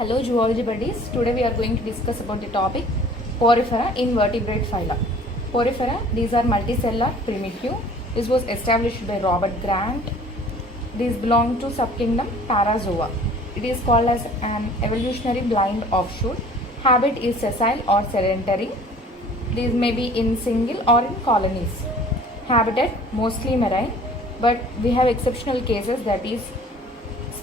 Hello zoology buddies. Today we are going to discuss about the topic Porifera in vertebrate phyla. Porifera, these are multicellular primitive. This was established by Robert Grant. These belong to subkingdom Parazoa. It is called as an evolutionary blind offshoot. Habit is sessile or sedentary. These may be in single or in colonies. Habitat mostly marine, but we have exceptional cases, that is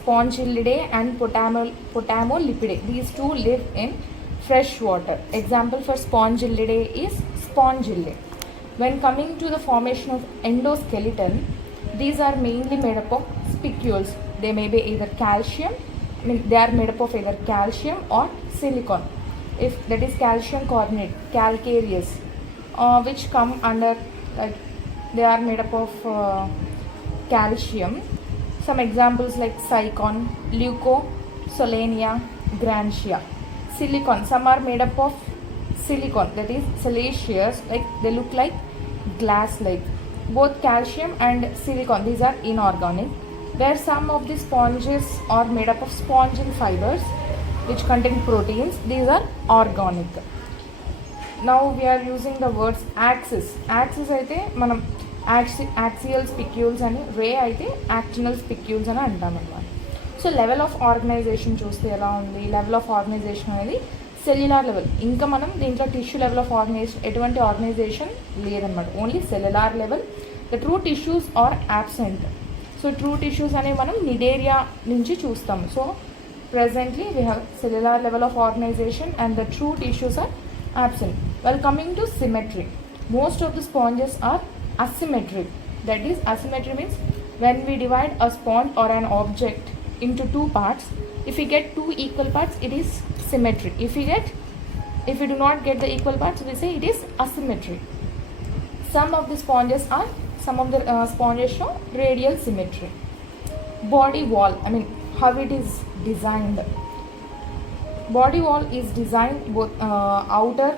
Spongylidae and Potamolipidae. These two live in fresh water. Example for Spongylidae is Spongylidae. When coming to the formation of endoskeleton, these are mainly made up of spicules. They may be either calcium, they are made up of either calcium or silicon. If that is calcium carbonate, calcareous, which come under, they are made up of calcium. Some examples like Sycon, Leucosolania, Grantia. Silicon, some are made up of silicon, that is siliceous, like they look like glass-like. Both calcium and silicon, these are inorganic. Where some of the sponges are made up of spongin fibers, which contain proteins, these are organic. Now we are using the words axis. Axis అయితే మనం axial spicules అని, రే అయితే actinal spicules అని అంటాం అన్నమాట. So level of organisation చూస్తే ఎలా ఉంది? లెవెల్ ఆఫ్ ఆర్గనైజేషన్ అనేది సెల్యులార్ లెవెల్. ఇంకా మనం దీంట్లో టిష్యూ లెవెల్ ఆఫ్ ఆర్గనైజేషన్ ఎటువంటి ఆర్గనైజేషన్ లేదన్నమాట, only cellular level. The true tissues are absent. So true tissues అనేవి మనం నిడేరియా నుంచి చూస్తాము. So presently we have cellular level of organization and the true tissues are absent. While coming to symmetry, most of the sponges are asymmetric. That is, asymmetry means when we divide a sponge or an object into two parts, if we get two equal parts, it is symmetry. If we do not get the equal parts, we say it is asymmetry. Some of the sponges show radial symmetry. Body wall, how it is designed. Body wall is designed both outer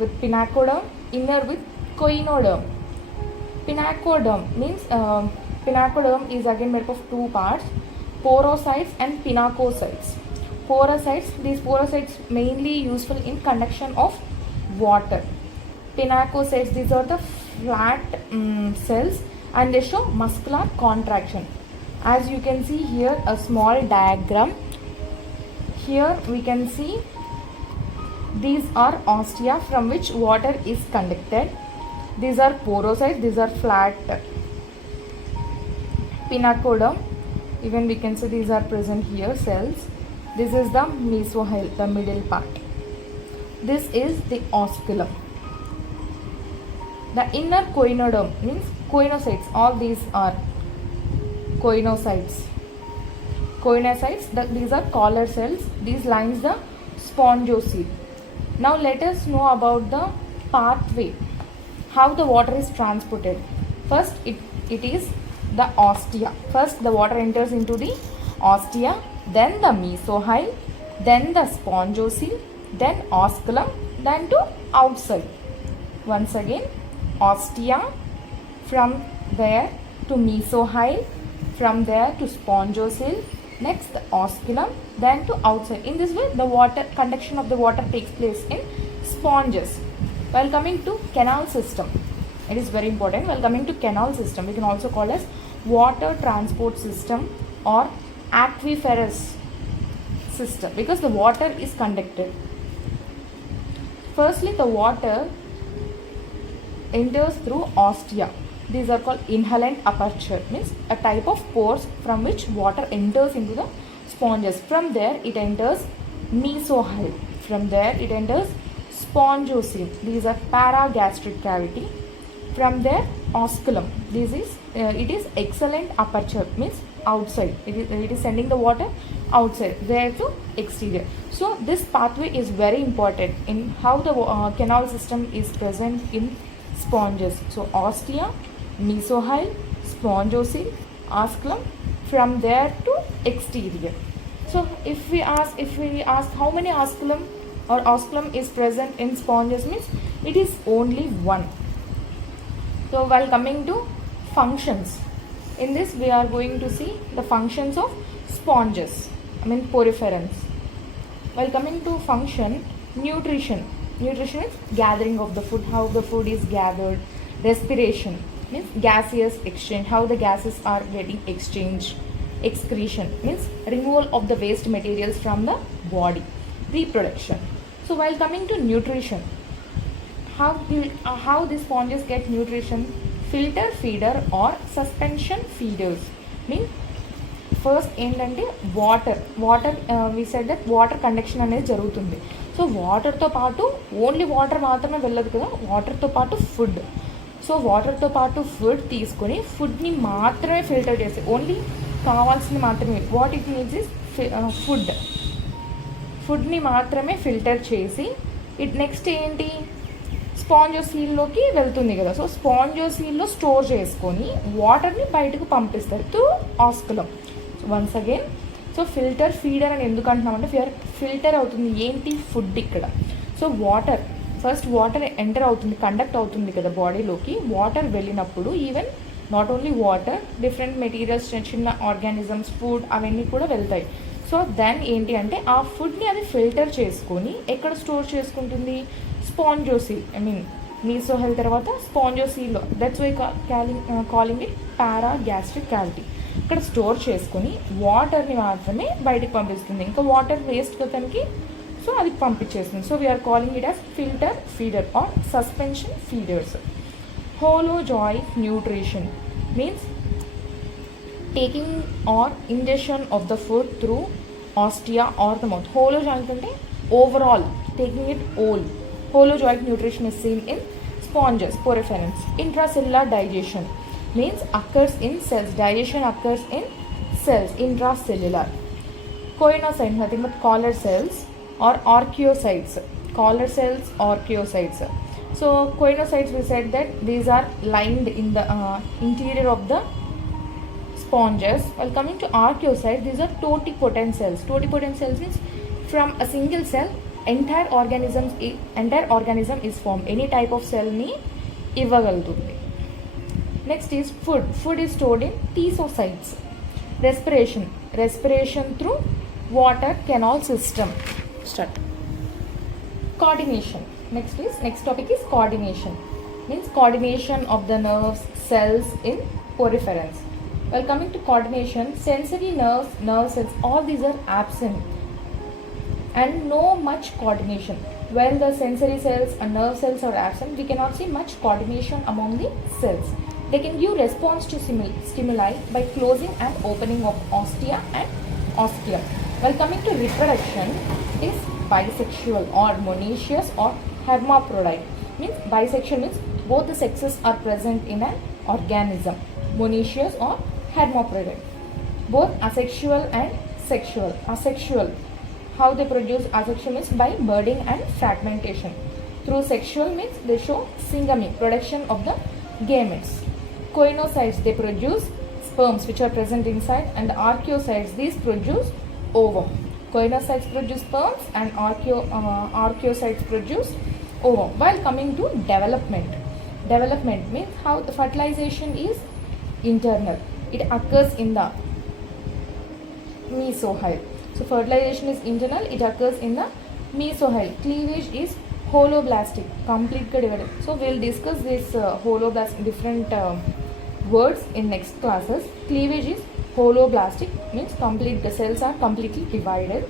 with pinacoderm, inner with coenoderm. Pinacoderm means pinacoderm is again made up of two parts, porocytes and pinacocytes. Porocytes, these porocytes mainly useful in conduction of water. Pinacocytes, these are the flat cells and they show muscular contraction. As you can see here, a small diagram. Here we can see these are ostia from which water is conducted. These are porocytes, these are flat pinacoderm. Even we can see these are present here, cells. This is the mesohyl, the middle part. This is the osculum. The inner coenoderm means coenocytes. All these are coenocytes. These are collar cells. These lines the spongocoel. Now let us know about the pathway, how the water is transported. First it is the ostia. First the water enters into the ostia, then the mesohyl, then the spongocoel, then osculum, then to outside. Once again, ostia, from there to mesohyl, from there to spongocoel, next the osculum, then to outside. In this way the conduction of the water takes place in sponges. While coming to canal system, it is very important. While coming to canal system, we can also call as water transport system or aquiferous system, because the water is conducted. Firstly, the water enters through ostia. These are called inhalent aperture, means a type of pores from which water enters into the sponges. From there it enters mesohyl. From there it enters spongocoel. These are paragastric cavity. From there osculum. It is excellent aperture, means outside. It is sending the water outside, there to exterior. So this pathway is very important in how the canal system is present in sponges. So ostia, mesohyl, spongocoel, osculum, from there to exterior. So if we ask how many osculum is present in sponges, means it is only one. So while coming to functions, in this we are going to see the functions of sponges, poriferans. While coming to function, nutrition. Nutrition is gathering of the food, how the food is gathered. Respiration means gaseous exchange, how the gases are getting exchanged. Excretion means removal of the waste materials from the body. Reproduction. So while coming to nutrition, how the sponges get nutrition? Filter feeder or suspension feeders. Mean first ఏంటంటే water we said that water conduction అనేది జరుగుతుంది. So వాటర్తో పాటు only water మాత్రమే వెళ్ళదు కదా, వాటర్తో పాటు ఫుడ్. సో వాటర్తో పాటు ఫుడ్ తీసుకొని ఫుడ్ని మాత్రమే ఫిల్టర్ చేసి ఓన్లీ కావాల్సింది మాత్రమే వాట్ ఇట్ మీన్స్ ఇస్ ఫుడ్ని మాత్రమే ఫిల్టర్ చేసి ఇట్ నెక్స్ట్ ఏంటి స్పాంజోసీల్లోకి వెళ్తుంది కదా. సో స్పాంజోసీల్లో స్టోర్ చేసుకొని వాటర్ని బయటకు పంపిస్తారు through osculum. Once again so filter feeder అని ఎందుకు అంటున్నామంటే ఫిల్టర్ అవుతుంది ఏంటి ఫుడ్ ఇక్కడ. సో ఫస్ట్ వాటర్ ఎంటర్ అవుతుంది, కండక్ట్ అవుతుంది కదా బాడీలోకి. వాటర్ వెళ్ళినప్పుడు even not only water, different materials, చిన్న చిన్న ఆర్గానిజమ్స్, ఫుడ్ అవన్నీ కూడా వెళ్తాయి. సో దెన్ ఏంటి అంటే ఆ ఫుడ్ని అది ఫిల్టర్ చేసుకొని ఎక్కడ స్టోర్ చేసుకుంటుంది? స్పాంజోసీల్, మీసోహెల్ తర్వాత స్పాంజోసీల్లో. That's why calling it paragastric cavity. ఇక్కడ స్టోర్ చేసుకొని వాటర్ని మాత్రమే బయటకు పంపిస్తుంది, ఇంకా వాటర్ వేస్ట్ కథనికి సో అది పంపించేస్తుంది. So we are calling it as filter feeder or suspension feeders. Holozoic nutrition means taking or ingestion of the food through ostia or the mouth. Holozoic అంటే overall, taking it all. Holozoic nutrition is seen in sponges, poriferans. Intracellular digestion means occurs in cells. Digestion occurs in cells, intracellular. Coinocytes, nothing but collar cells or archaeocytes. Collar cells, archaeocytes. So coinocytes, we said that these are lined in the interior of the sponges. While coming to archaeocytes, these are totipotent cells. Totipotent cells means from a single cell entire organism is formed. Any type of cell ni ఇవ్వగలుగుతుంది. Next is food is stored in thesocytes. Respiration through water canal system. Start. Coordination. Next topic is coordination. Means coordination of the nerves, cells in poriferans. While coming to coordination, sensory nerves, nerve cells, all these are absent and no much coordination. When the sensory cells and nerve cells are absent, we cannot see much coordination among the cells. They can give response to stimuli by closing and opening of ostia and ostium. While coming to reproduction, it is bisexual or monoecious or hermaphrodite. Means bisexual means both the sexes are present in an organism. Monoecious or hermaphrodite. Both asexual and sexual. Asexual, how they produce asexual means by budding and fragmentation. Through sexual means they show syngamy, production of the gametes. Coinocytes, they produce sperms which are present inside, and the archaeocytes, these produce ovum. Coinocytes produce sperms and archaeocytes produce ovum. While coming to development means how the fertilization is internal. It occurs in the mesohyl. So fertilization is internal, it occurs in the mesohyl. Cleavage is holoblastic, completely divided. So we'll discuss this holoblastic different words in next classes. Cleavage is holoblastic means the cells are completely divided.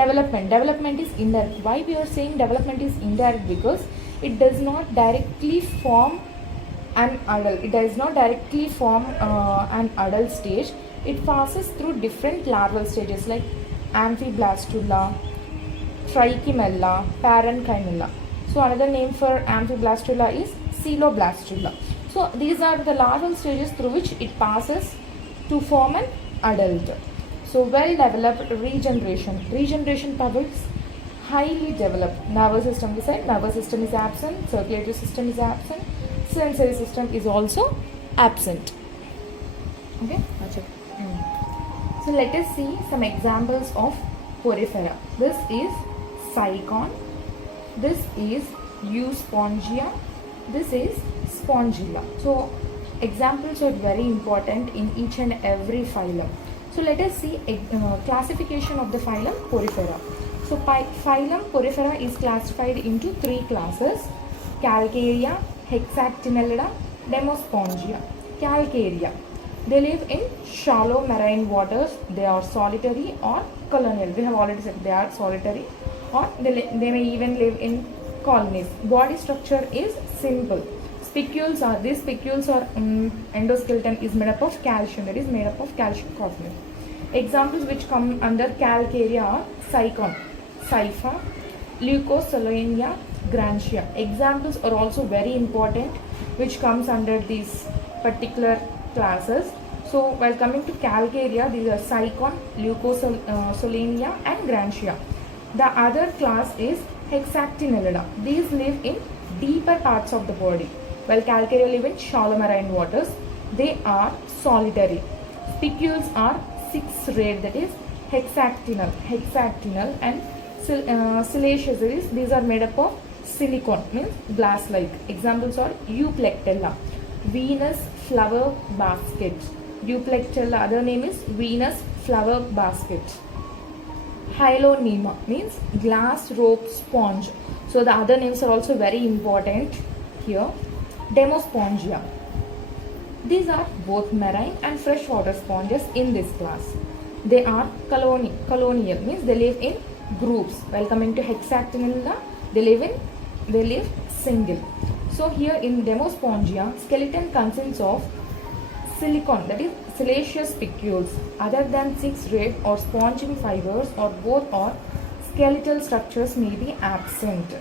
Development is indirect. Why we are saying development is indirect? Because it does not directly form an adult. It does not directly form an adult stage. It passes through different larval stages like amphiblastula, trichimella, parenchyma. So another name for amphiblastula is coeloblastula. So these are the larval stages through which it passes to form an adult. So well developed regeneration powers, highly developed nervous system. We said nervous system is absent, circulatory system is absent, sensory system is also absent. Okay. So let us see some examples of porifera. This is Sycon, this is Euspongia, this is Spongilla. So examples are very important in each and every phylum. So let us see classification of the phylum Porifera. So phylum Porifera is classified into three classes: Calcarea, Hexactinellida, Demospongia. Calcarea. They live in shallow marine waters. They are solitary or colonial. We have already said they are solitary, or they may even live in colonies. Body structure is simple. These spicules are endoskeleton is made up of calcium, that is made up of calcium carbonate. Examples which come under Calcarea are Sycon, Sypha, Leucosolania, Grantia. Examples are also very important which comes under these particular classes. So while coming to Calcarea, these are Sycon, Leucosolania and Grantia. The other class is Hexactinellida. These live in deeper parts of the body. While Calcarea live in shallow marine waters, they are solitary. Spicules are six-rayed, that is hexactinal and siliceous, that is these are made up of silicon, means glass-like. Examples are Euplectella, Venus flower basket. Euplectella, other name is Venus flower basket. Hyalonema means glass rope sponge. So the other names are also very important here. Demospongia. These are both marine and freshwater sponges in this class. They are colonial, means they live in groups. While coming to Hexactinella, they live single. So here in Demospongia, skeleton consists of silicon, that is siliceous spicules. Other than six-rayed or spongin fibers or both, or skeletal structures may be absent.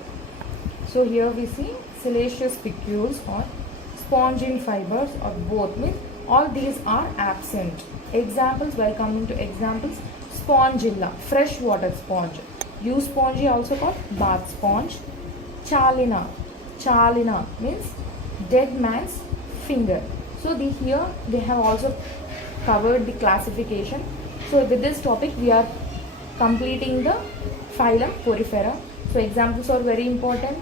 So here we see siliceous spicules or spongin fibers or both, means all these are absent. Examples, while coming to examples, Spongilla, freshwater sponge. Euspongia, also called bath sponge. Chalina means dead man's finger. So here they have also covered the classification. So with this topic we are completing the phylum Porifera. So examples are very important.